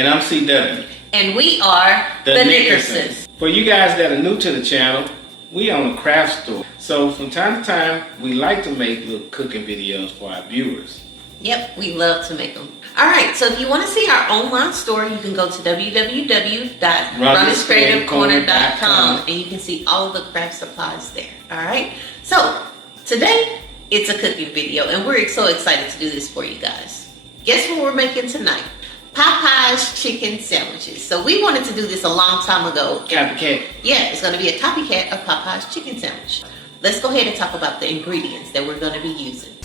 And I'm CW. And we are the Nickerson'S. For you guys that are new to the channel, we own a craft store. So from time to time, we like to make little cooking videos for our viewers. Yep, we love to make them. Alright, so if you want to see our online store, you can go to www.runnyscreativecorner.com and you can see all of the craft supplies there. Alright, so today it's a cooking video and we're so excited to do this for you guys. Guess what we're making tonight? Popeyes chicken sandwiches. So we wanted to do this a long time ago. Copycat. Yeah, it's going to be a copycat of Popeyes chicken sandwich. Let's go ahead and talk about the ingredients that we're going to be using.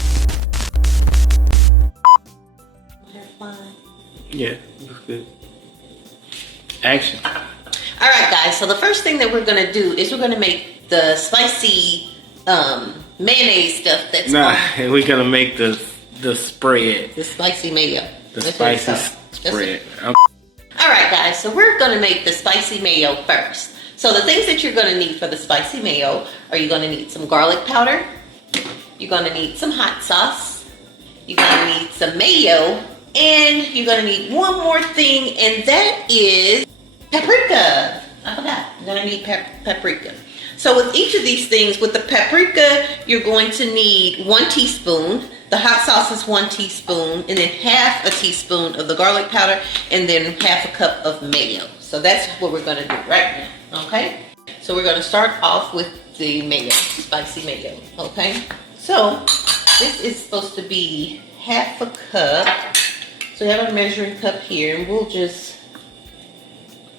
Yeah, looks good. Action. Alright guys, so the first thing that we're going to do is we're going to make the spicy mayonnaise stuff that's and we're going to make the spread. The spicy mayo. The spicy spread. Alright guys, so we're going to make the spicy mayo first. So the things that you're going to need for the spicy mayo are you're going to need some garlic powder. You're going to need some hot sauce. You're going to need some mayo. And you're going to need one more thing, and that is paprika. I forgot. You're going to need paprika. So with each of these things, with the paprika, you're going to need 1 teaspoon. The hot sauce is 1 teaspoon, and then half a teaspoon of the garlic powder, and then half a cup of mayo. So that's what we're going to do right now, okay? So we're going to start off with the mayo, spicy mayo, okay? So this is supposed to be half a cup. So we have a measuring cup here, and we'll just,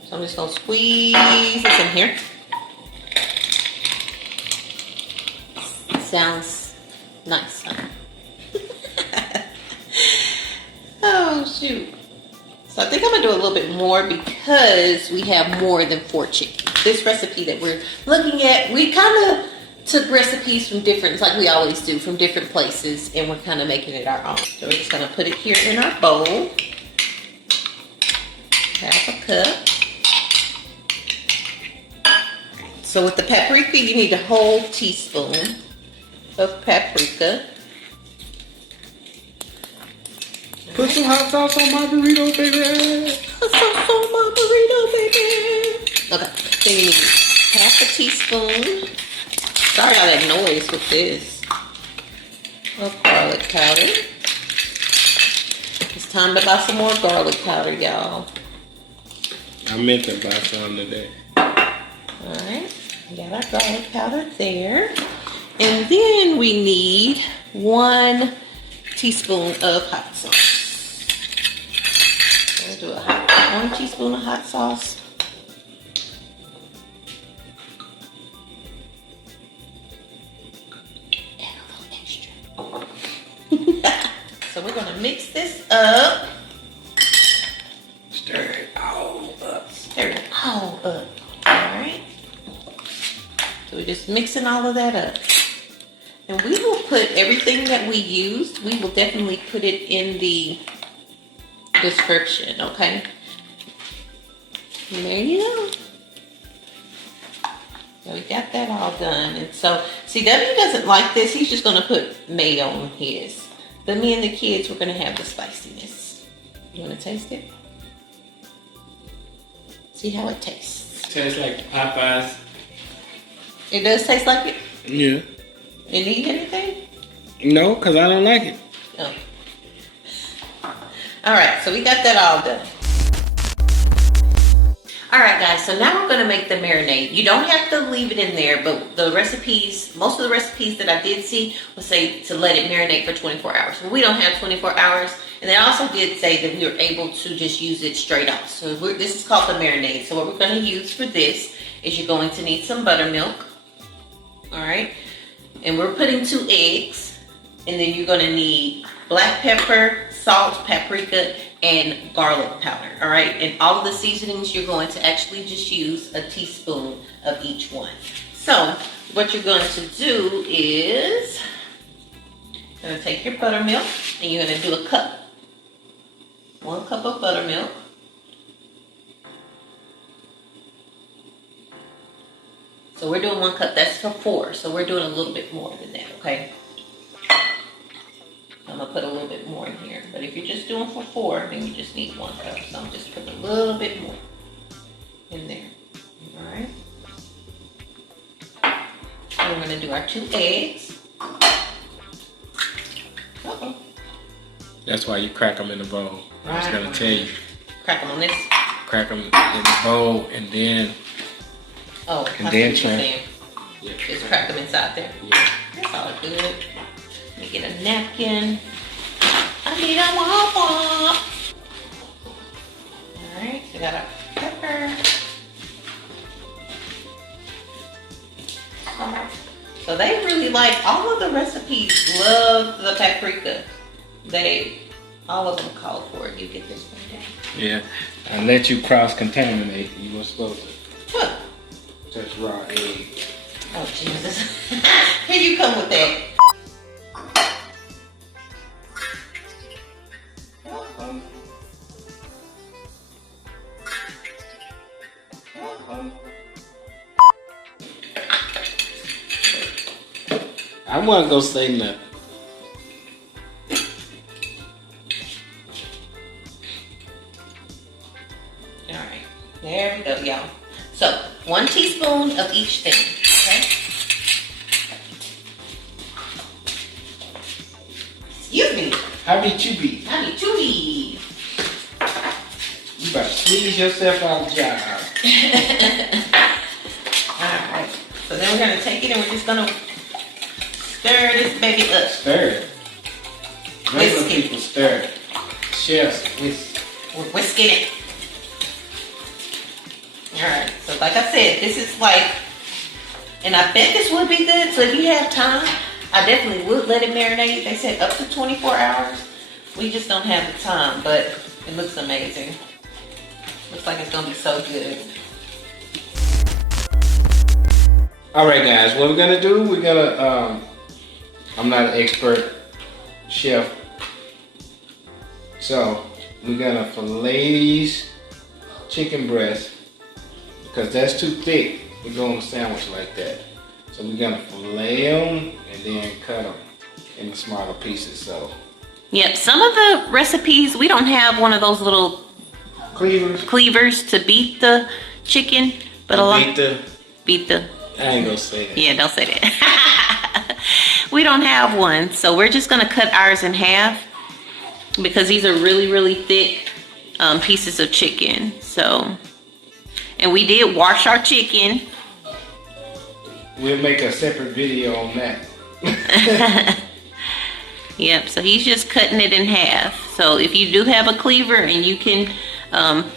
so I'm just going to squeeze this in here. Sounds nice, huh? Oh, shoot. So I think I'm going to do a little bit more because we have more than 4 chickens. This recipe that we're looking at, we kind of took recipes from different, like we always do, from different places, and we're kind of making it our own. So we're just going to put it here in our bowl. Half a cup. So with the paprika, you need a whole teaspoon of paprika. Put some hot sauce on my burrito, baby. Hot sauce on my burrito, baby. Okay, then you need half a teaspoon. Sorry all that noise with this. Of garlic powder. It's time to buy some more garlic powder, y'all. I meant to buy some today. Alright, we got our garlic powder there. And then we need 1 teaspoon of hot sauce. We'll do 1 teaspoon of hot sauce. So we're going to mix this up. Stir it all up. Stir it all up. Alright. So we're just mixing all of that up. And we will put everything that we used, we will definitely put it in the description, okay? And there you go. So we got that all done. And so, see, W doesn't like this. He's just going to put mayo on his. But me and the kids, we're going to have the spiciness. You want to taste it? See how it tastes. Tastes like Popeyes. It does taste like it? Yeah. You need anything? No, because I don't like it. Oh. Alright, so we got that all done. Alright guys, so now we're going to make the marinade. You don't have to leave it in there, but the recipes, most of the recipes that I did see would say to let it marinate for 24 hours. Well, we don't have 24 hours, and they also did say that we were able to just use it straight off. So this is called the marinade. So what we're going to use for this is you're going to need some buttermilk. Alright, and we're putting 2 eggs, and then you're going to need black pepper, salt, paprika, and garlic powder, all right? And all of the seasonings, you're going to actually just use a teaspoon of each one. So what you're going to do is, you're going to take your buttermilk, and you're going to do a cup. 1 cup of buttermilk. So we're doing 1 cup, that's for 4. So we're doing a little bit more than that, okay? I'm gonna put a little bit more in here. But if you're just doing for 4, then you just need 1 cup. So I'm just putting a little bit more in there. All right. And we're gonna do our 2 eggs. Uh-oh. That's why you crack them in the bowl. I was gonna tell you. Crack them on this. Crack them in the bowl and then. Oh, and then try. Yeah. Just crack them inside there. Yeah. That's all good. Let me get a napkin. I need a womp womp. All right, so we got our pepper. So they really like, all of the recipes love the paprika. All of them call for it. You get this one down. Yeah, I let you cross-contaminate. You were supposed to. What? Just raw egg. Oh, Jesus. Here you come with that. I wasn't gonna say nothing. Alright, there we go, y'all. So, 1 teaspoon of each thing, okay? Excuse me. How did you be? I need 2 be. You better squeeze yourself out of the job. Alright, so then we're gonna take it and we're just gonna stir this baby up. Stir it. Regular Whisk it. people stir it. Chefs, We're whisking it. Alright, so like I said, this is like, and I bet this would be good, so if you have time, I definitely would let it marinate. They said up to 24 hours. We just don't have the time, but it looks amazing. Looks like it's gonna be so good. Alright guys, what we're gonna do, we're gonna, I'm not an expert chef, so we're gonna fillet these chicken breasts, because that's too thick to go on a sandwich like that. So we're gonna fillet them and then cut them into smaller pieces. So Yep, some of the recipes, we don't have one of those little cleavers to beat the chicken, but beat the I ain't gonna say that. Yeah, don't say that. We don't have one, so we're just gonna cut ours in half because these are really, really thick pieces of chicken. So, and we did wash our chicken. We'll make a separate video on that. Yep, so he's just cutting it in half. So if you do have a cleaver and you can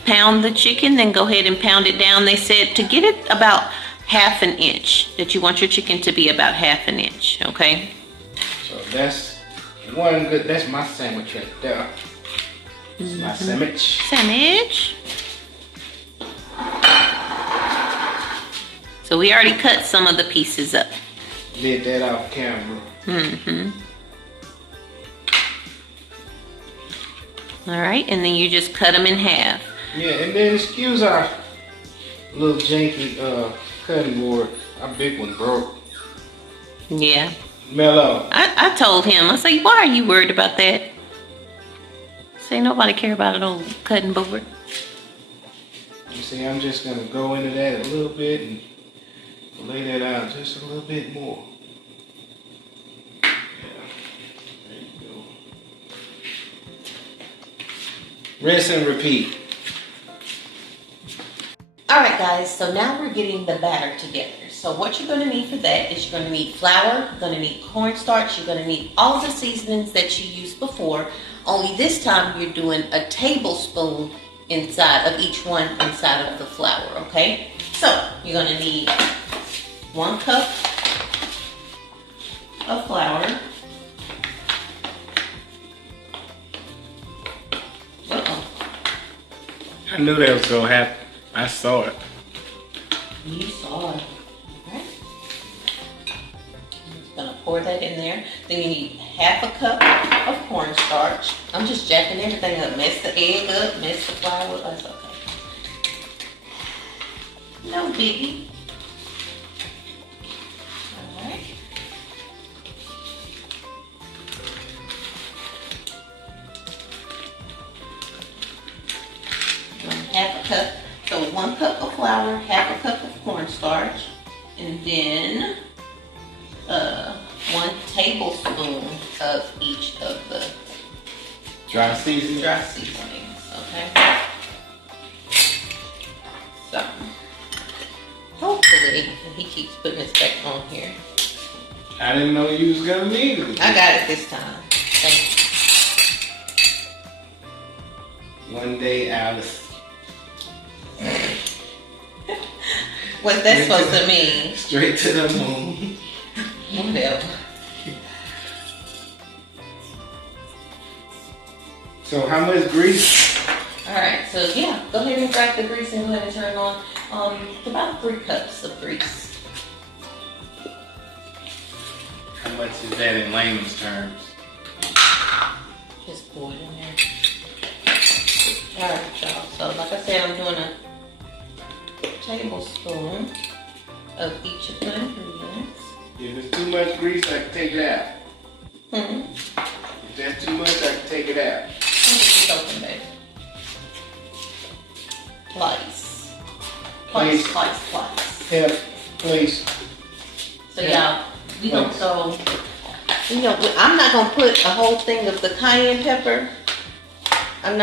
pound the chicken, then go ahead and pound it down. They said to get it about 1/2 inch, that you want your chicken to be about 1/2 inch, okay? So that's that's my sandwich right there. It's my sandwich. Sandwich. So we already cut some of the pieces up. Did that off camera. All right, and then you just cut them in half. Yeah, and then excuse our little janky cutting board. Our big one broke. Yeah. Mellow. I told him, I said, why are you worried about that? Say nobody care about an old cutting board. You see, I'm just gonna go into that a little bit and lay that out just a little bit more. Yeah. There you go. Rinse and repeat. All right, guys, so now we're getting the batter together. So what you're gonna need for that is you're gonna need flour, you're gonna need cornstarch, you're gonna need all the seasonings that you used before, only this time you're doing a tablespoon inside of each one inside of the flour, okay? So you're gonna need 1 cup of flour. Uh-oh. I knew that was gonna happen. I saw it. You saw it. Okay. I'm just gonna pour that in there. Then you need 1/2 cup of cornstarch. I'm just jacking everything up. Mess the egg up, mess the flour up. That's okay. No biggie. Alright. cup. So 1 cup of flour, half a cup of cornstarch, and then 1 tablespoon of each of the Dry seasoning. Okay. So hopefully, and he keeps putting this back on here. I didn't know you was gonna need it. I got it this time. Thank you. One day, Alice. What's that supposed to mean? Straight to the moon. Whatever. So how much grease? Alright, so yeah, go ahead and grab the grease and go ahead and turn on about 3 cups of grease. How much is that in layman's terms? Just pour it in there. Alright, y'all. So like I said, I'm doing a tablespoon of each of the ingredients. If it's too much grease, I can take it out. If that's too much, I can take it out. Just open, baby. Slice. Help, please. So y'all, we don't throw, I'm not gonna put a whole thing of the cayenne pepper. We're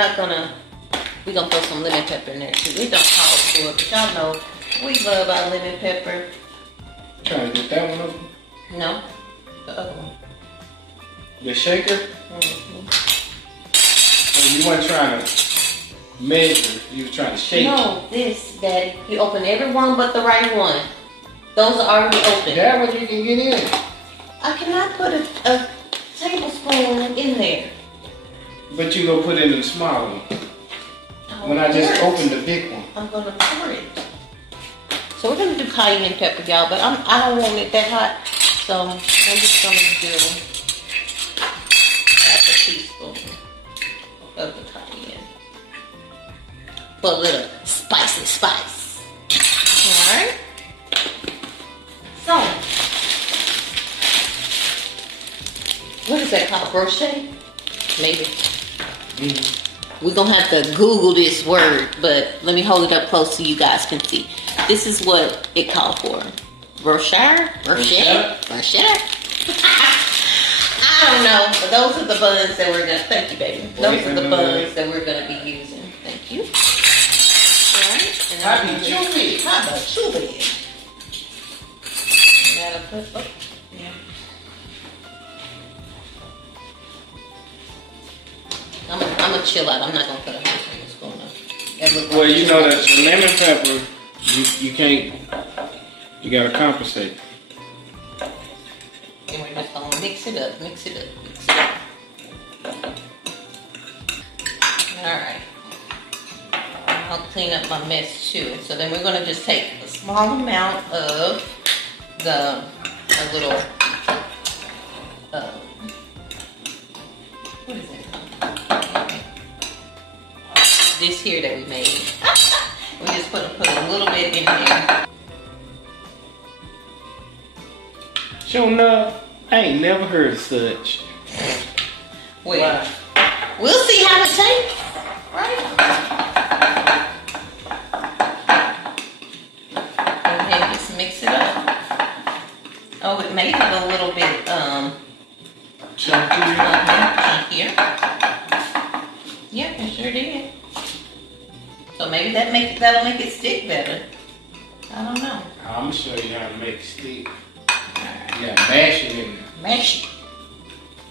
gonna throw some lemon pepper in there too. We don't call for it, but y'all know we love our lemon pepper. Trying to get that one open? No, the other one. The shaker? Mm-hmm. So you weren't trying to measure, you were trying to shake. No, this, Daddy. You open every one but the right one. Those are already open. That one you can get in. I cannot put a tablespoon in there. But you gonna put it in the small one. When I just opened the big one. I'm gonna pour it. So we're gonna do cayenne pepper, y'all, but I don't want it that hot. So I'm just gonna do half a teaspoon of the cayenne. For a little spicy spice. Alright. So, what is that called? Brochet? Maybe. We're gonna have to Google this word, but let me hold it up close so you guys can see. This is what it called for. Brochure? Brochet? I don't know, but those are the buns that we're gonna, thank you, baby. Those are the buns that we're gonna be using. Thank you. Alright. And How about you? How about you, baby? Gotta put, oh, yeah. I'm gonna chill out. I'm not gonna put a whole tablespoon of. Well, you know that the lemon pepper, you can't, you gotta compensate. And we're just gonna mix it up. Alright. I'll clean up my mess too. So then we're gonna just take a small amount of a little, what is it called? This here that we made. We just put a little bit in there. Sure enough, I ain't never heard of such. Well, Wow. we'll see how it tastes, right? Go ahead and just mix it up. Oh, it made it a little bit chunkier. Yep, it sure did. So maybe that'll make it stick better. I don't know. I'm gonna show you how to make it stick. Yeah, mash it in there. Mash it.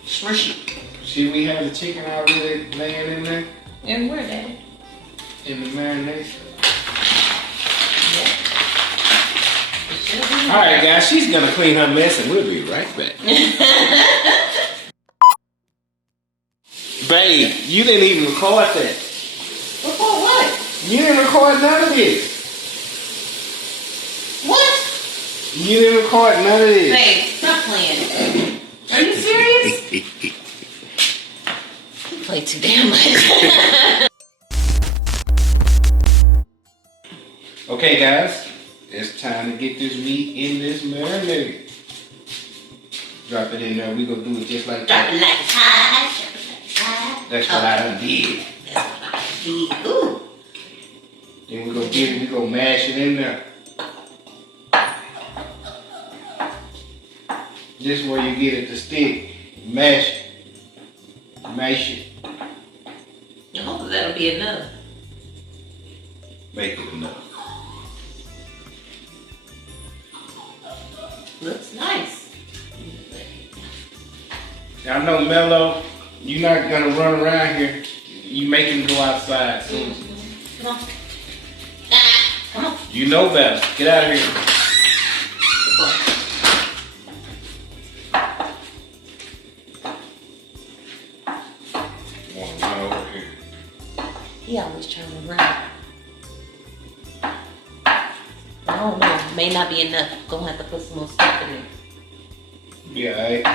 Smush it. See, we have the chicken already laying in there And where, Daddy? in the marination. Yeah. It should be. All right, guys, she's gonna clean her mess, and we'll be right back. Babe, you didn't even record that. Record what? You didn't record none of this. What? You didn't record none of this. Babe, stop playing. Are you serious? You play too damn much. Okay, guys, it's time to get this meat in this marinade. Drop it in there. We gonna do it just like Drop that. it like it's hot. That's what I done did. That's what I did. Ooh. Then we gonna mash it in there. This is where you get it to stick. Mash it. Mash it. I hope that'll be enough. Make it enough. Looks nice. Now I know Mello, you're not gonna run around here. You make him go outside soon. Come on. Ah, come on. You know better. Get out of here. Want to run over here. He always trying to run. I don't know. May not be enough. Gonna have to put some more stuff in it. Be alright.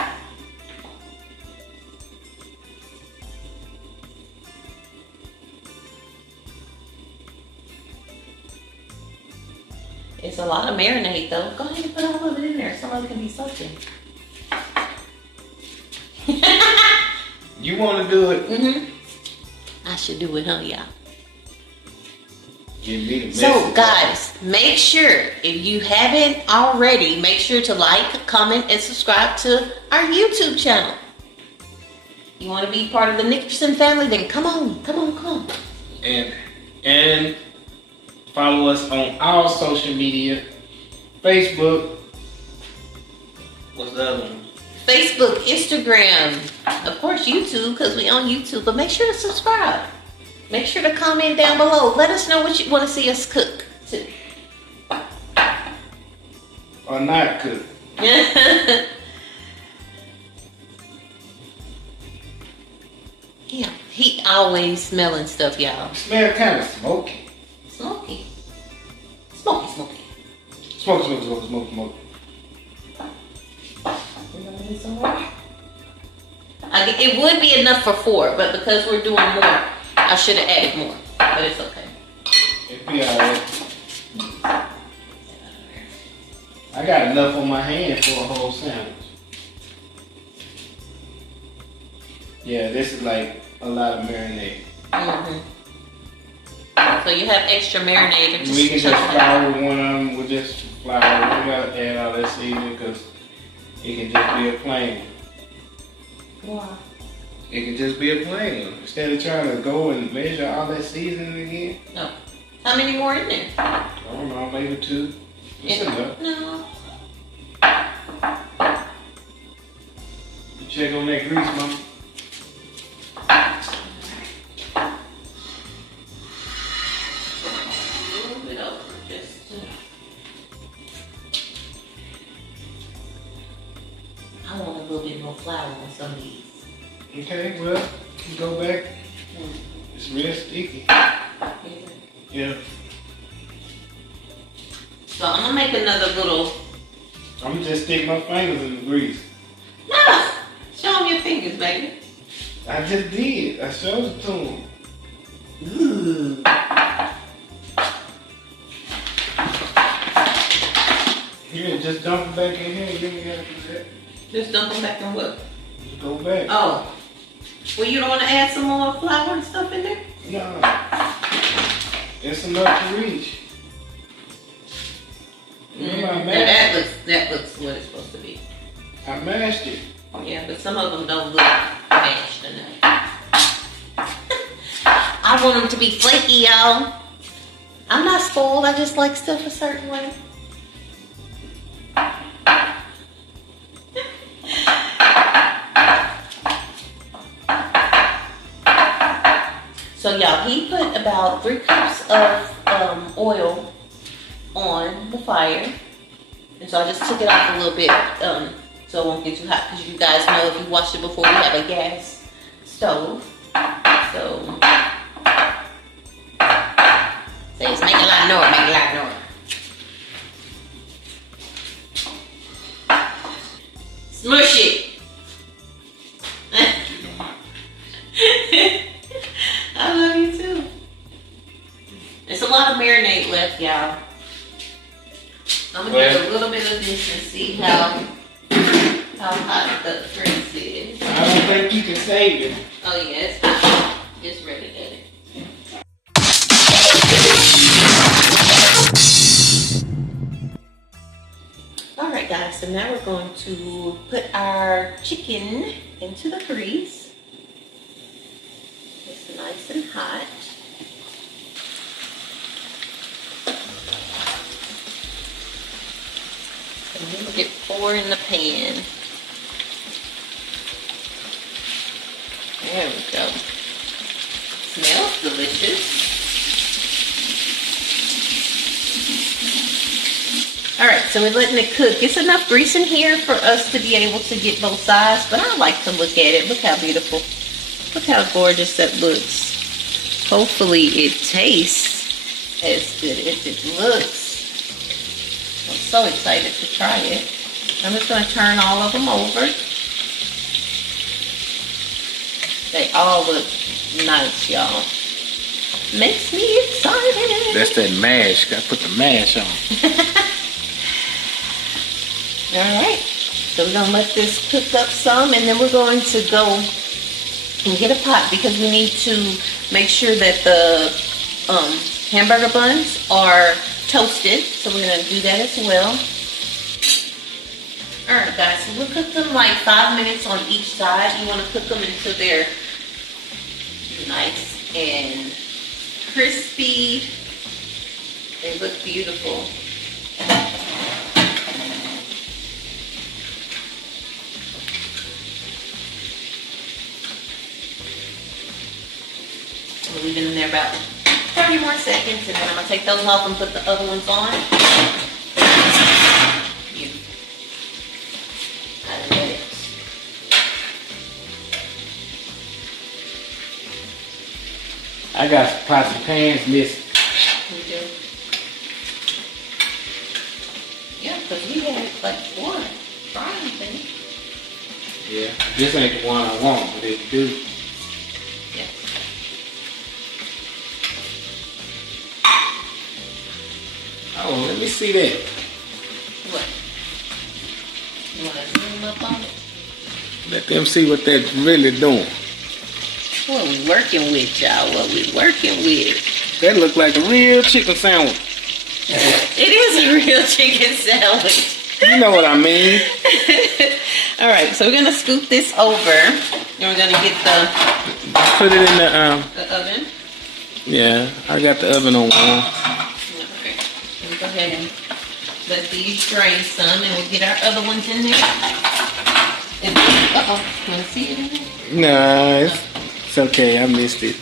It's a lot of marinade though. Go ahead and put all of it in there. Some of it can be soaking. You want to do it? Mm-hmm. I should do it, huh, y'all? Give me the message. So, guys, make sure, if you haven't already, make sure to like, comment, and subscribe to our YouTube channel. You want to be part of the Nickerson family? Then come on, come on, come on. And follow us on our social media. Facebook. What's the other one? Facebook, Instagram, of course YouTube, because we on YouTube. But make sure to subscribe. Make sure to comment down below. Let us know what you want to see us cook too. Or not cook. Yeah, he always smelling stuff, y'all. Smell kind of smoky. Smoky. Smoky, smoky. Smoke, smoke, smoke, smoke, smoke. You gonna need some more? It would be enough for 4, but because we're doing more, I should have added more. But it's okay. It'll be alright. I got enough on my hand for a whole sandwich. Yeah, this is like a lot of marinade. Mm-hmm. So you have extra marinade. And We can just flour one of them with just flour. We gotta add all that seasoning because it can just be a plain one. Wow. It can just be a plain one. Instead of trying to go and measure all that seasoning again. No. How many more in there? I don't know, maybe 2. It's enough. No. You check on that grease, Mama. Move it over just I want a little bit more flour on some of these. Okay, well, you go back. It's real sticky. Yeah. So I'm gonna make another little. I'm gonna just stick my fingers in the grease. No! Show them your fingers, baby. I just did. I showed it to him. Ooh. Here, just dump it back in here. You ain't gotta do that. Just dump them back in what? Just go back. Oh. Well, you don't want to add some more flour and stuff in there? No. It's enough to reach. Remember, I Now mashed that looks what it's supposed to be. I mashed it. Yeah, but some of them don't look mashed enough. I want them to be flaky, y'all. I'm not spoiled. I just like stuff a certain way. So y'all, he put about 3 cups of oil on the fire. And so I just took it off a little bit so it won't get too hot. Because you guys know if you watched it before, we have a gas stove. So, says make a lot of noise, make a lot of noise. Smush it. I love you too. There's a lot of marinade left, y'all. I'm gonna give a little bit of this and see how hot the grease is. I don't think you can save it. Oh yeah, it's hot. It's ready, Daddy. so now we're going to put our chicken into the grease. It's nice and hot. And then we'll get 4 in the pan. There we go. Smells delicious. Alright, so we're letting it cook. It's enough grease in here for us to be able to get both sides, but I like to look at it. Look how beautiful. Look how gorgeous that looks. Hopefully it tastes as good as it looks. I'm so excited to try it. I'm just going to turn all of them over. They all look nice, y'all. Makes me excited. That's that mash. Gotta put the mash on. Alright, so we're going to let this cook up some, and then we're going to go and get a pot because we need to make sure that the hamburger buns are toasted. So we're going to do that as well. Alright guys, so we'll cook them like 5 minutes on each side. You want to cook them until they're nice and crispy. They look beautiful. We'll leave it in there about 30 more seconds, and then I'm going to take those off and put the other ones on. Beautiful. I love it. I got some pots and pans missing. We do. Yeah, because we had like 4 frying things. Yeah, this ain't the one I want, but it do. Yeah. Oh, let me see that. What? You want to zoom up on it? Let them see what they're really doing. What we working with, y'all? What we working with? That look like a real chicken sandwich. It is a real chicken sandwich. You know what I mean. All right, so we're gonna scoop this over, and we're gonna get Put it in the the oven. Yeah, I got the oven on one. All right, we'll go ahead and let these drain some, and we'll get our other ones in there. And wanna see it in there? No, it's okay. I missed it.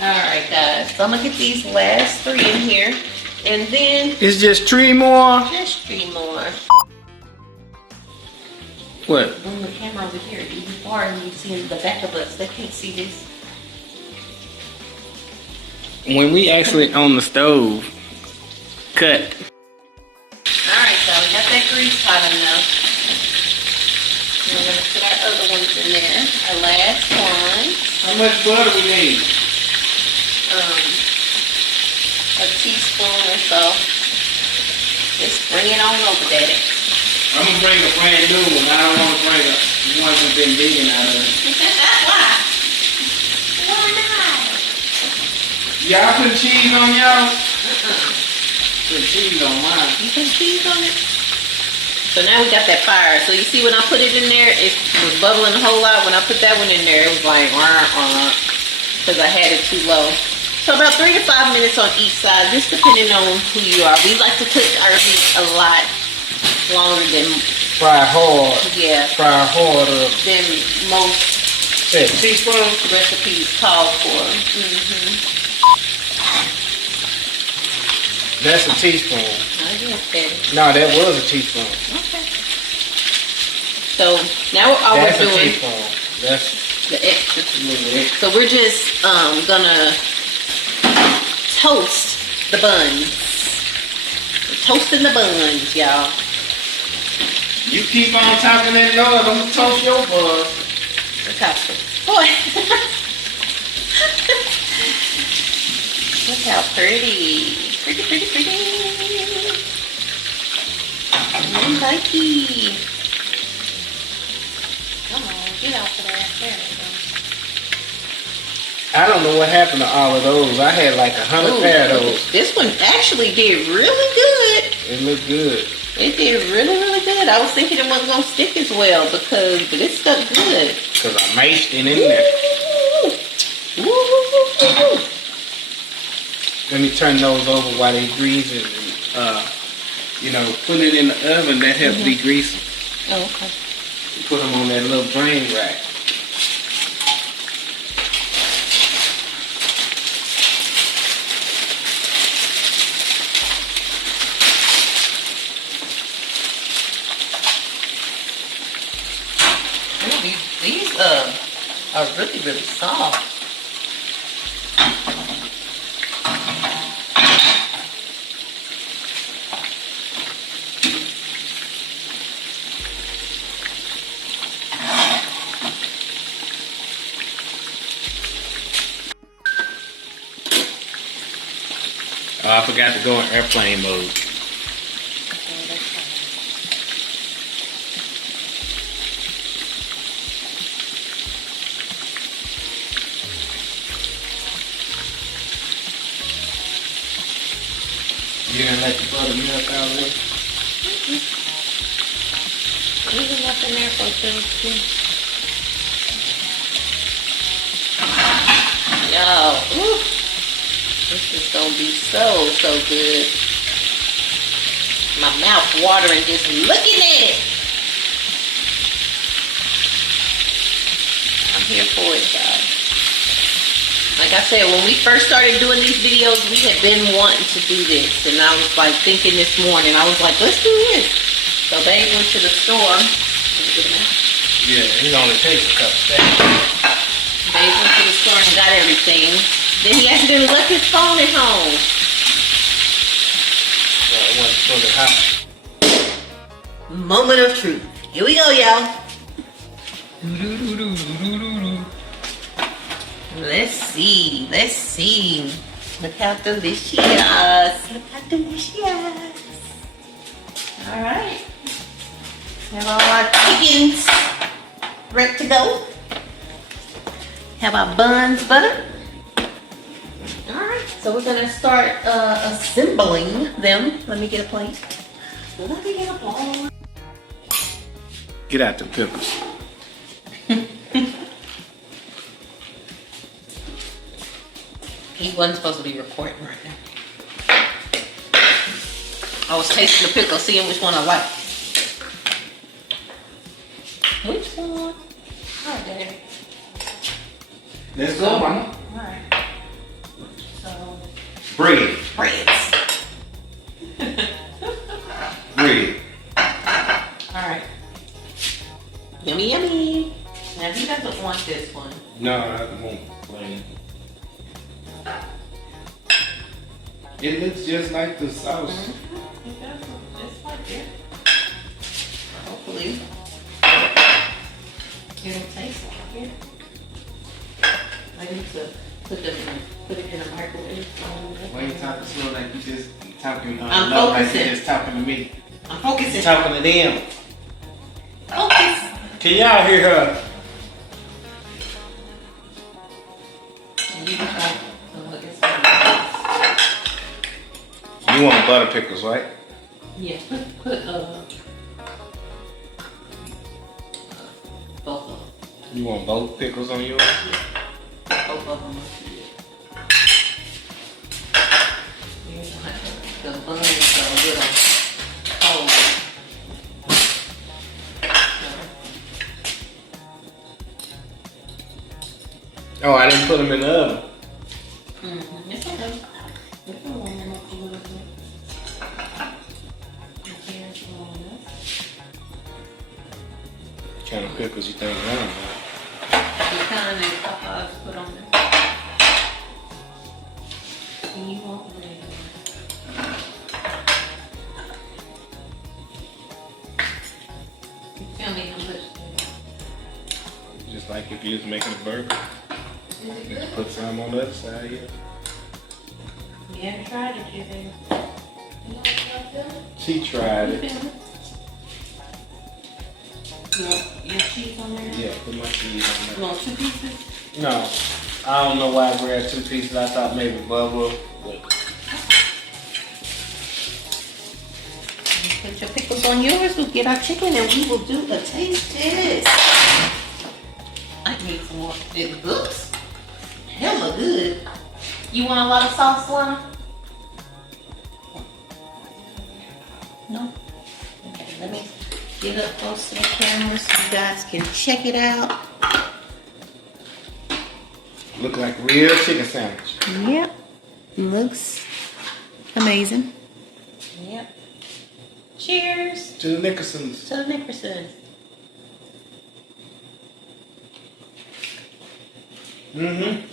All right, guys. So I'm gonna get these last 3 in here, and then It's just 3 more. just 3 more. What? Move the camera over here. Even far, and you see in the back of us. They can't see this. When we actually on the stove, cut. All right, so we got that grease hot enough. And we're gonna put our other ones in there. Our last one. How much butter we need? A teaspoon or so. Just bring it on over, Daddy. I'm gonna bring a brand new one. I don't want to bring a one that's been vegan out of it. Why? Why not? Y'all put cheese on y'all? Put cheese on mine. You put cheese on it? So now we got that fire. So you see when I put it in there, it was bubbling a whole lot. When I put that one in there, it was like, because I had it too low. So about 3 to 5 minutes on each side, just depending on who you are. We like to cook our meat a lot longer than, Fry hard. yeah, Fry harder. than most Say teaspoon. recipes call for. That's a teaspoon. I guess, Daddy. No, that was a teaspoon. Okay. So now all That's we're a doing teaspoon. That's the extra. a little extra. So we're just gonna toast the buns. We're toasting the buns, y'all. You keep on talking that noise, I'm gonna toast your bun. Look how boy. Look how pretty. Pretty, pretty, pretty. And Nike. Come on, get off of that. There we go. I don't know what happened to all of those. I had like 100 Ooh, pair of those. this one actually did really good. It looked good. It did really, really good. I was thinking it wasn't gonna stick as well but it stuck good. Because I maced it in there. Woo. Let me turn those over while they greasing. Put it in the oven. That helps degrease them. Oh, okay. Put them on that little drain rack. These are really, really soft. Oh, I forgot to go in airplane mode. You didn't let the butter melt out of it? There's enough in there for those two. Yo, this is gonna be so good. My mouth watering just looking at it. I'm here for it, guys. Like I said, when we first started doing these videos, we had been wanting to do this. And I was like thinking this morning, I was like, let's do this. So Babe went to the store. Yeah, it only takes a couple seconds. Babe went to the store and got everything. Then he accidentally left his phone at home. Well, it wasn't fully hot. Moment of truth. Here we go, y'all. Let's see. Look how delicious. All right. Have all our chickens ready to go. Have our buns buttered. All right. So we're gonna start assembling them. Let me get a plate. Get out the pickles. He wasn't supposed to be recording right now. I was tasting the pickle, seeing which one I like. Which one? All right, Daddy. Let's go, Mama. All right. So, Bread. breads. Bread. All right. Yummy, yummy. Now, he doesn't want this one. No, I won't plain. It looks just like the sauce. It does look just like it. Hopefully, it'll taste like it. I need to put it in a microwave. Why you talking slow like you just talking I'm low like you focusing. just talking to me? I'm focusing. You talking to them. Focus. Can y'all hear her? You want butter pickles, right? Yeah, put both of them. You want both pickles on yours? Both of them. The buns are a little cold. Oh, I didn't put them in the oven. It's okay. We can warm them up a little bit. What kind of pickles you think around, man? The kind that Popeyes put on there. And you want red. Tell me how much. Just like if you was making a burger. Just put some on the other side here. You haven't tried it yet, baby. You know what She tried it. You want your cheese on there? Yeah, put my cheese on You there. want 2 pieces? No, I don't know why I grabbed 2 pieces. I thought maybe Bubba. But Put your pickles on yours, we'll get our chicken and we will do a taste test. I need some more. It looks hella good. You want a lot of sauce, Lana? No? Okay, let me get up close to the camera so you guys can check it out. Look like a real chicken sandwich. Yep. Looks amazing. Yep. Cheers. To the Nickerson'S. To the Nickerson'S. Mm-hmm.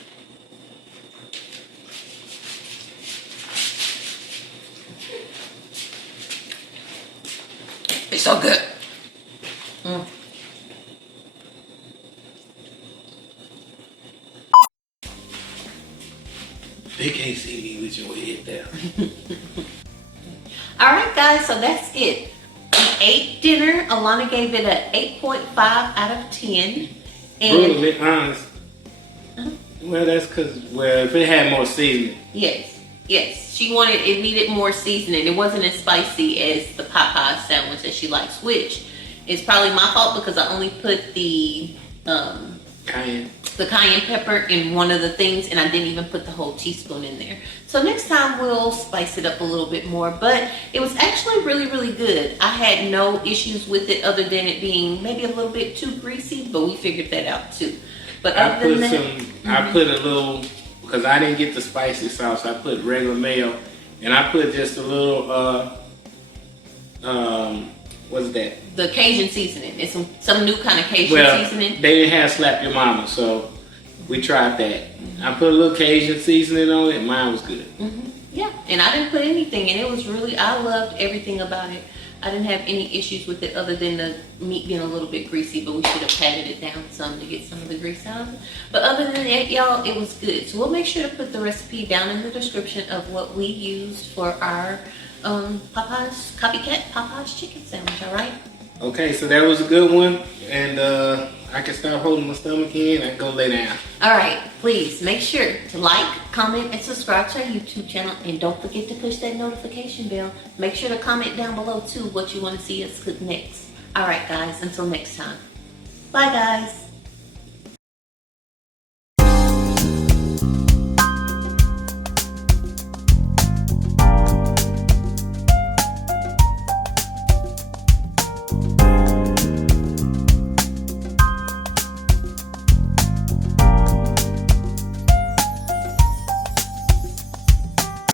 It's so good. They can't see me with your head down. Alright guys, so that's it. We ate dinner. Alana gave it an 8.5 out of 10. And Brutally honest. Well, that's because, if it had more seasoning. yes. She wanted, it needed more seasoning. It wasn't as spicy as the Popeyes sandwich that she likes, which is probably my fault because I only put the cayenne pepper in one of the things and I didn't even put the whole teaspoon in there. So next time we'll spice it up a little bit more, but it was actually really, really good. I had no issues with it other than it being maybe a little bit too greasy, but we figured that out too. But other than that, I put a little, because I didn't get the spicy sauce, I put regular mayo and I put just a little, what's that? The Cajun seasoning. It's some new kind of Cajun seasoning. They didn't have Slap Your Mama, so we tried that. I put a little Cajun seasoning on it. Mine was good. Yeah, and I didn't put anything, and it was really, I loved everything about it. I didn't have any issues with it other than the meat being a little bit greasy, but we should have patted it down some to get some of the grease out of it. But other than that, y'all, it was good. So we'll make sure to put the recipe down in the description of what we used for our copycat Popeyes chicken sandwich, all right? Okay, so that was a good one, and I can stop holding my stomach in. I can go lay down. All right, please make sure to like, comment, and subscribe to our YouTube channel, and don't forget to push that notification bell. Make sure to comment down below too what you want to see us cook next. All right, guys, until next time. Bye, guys.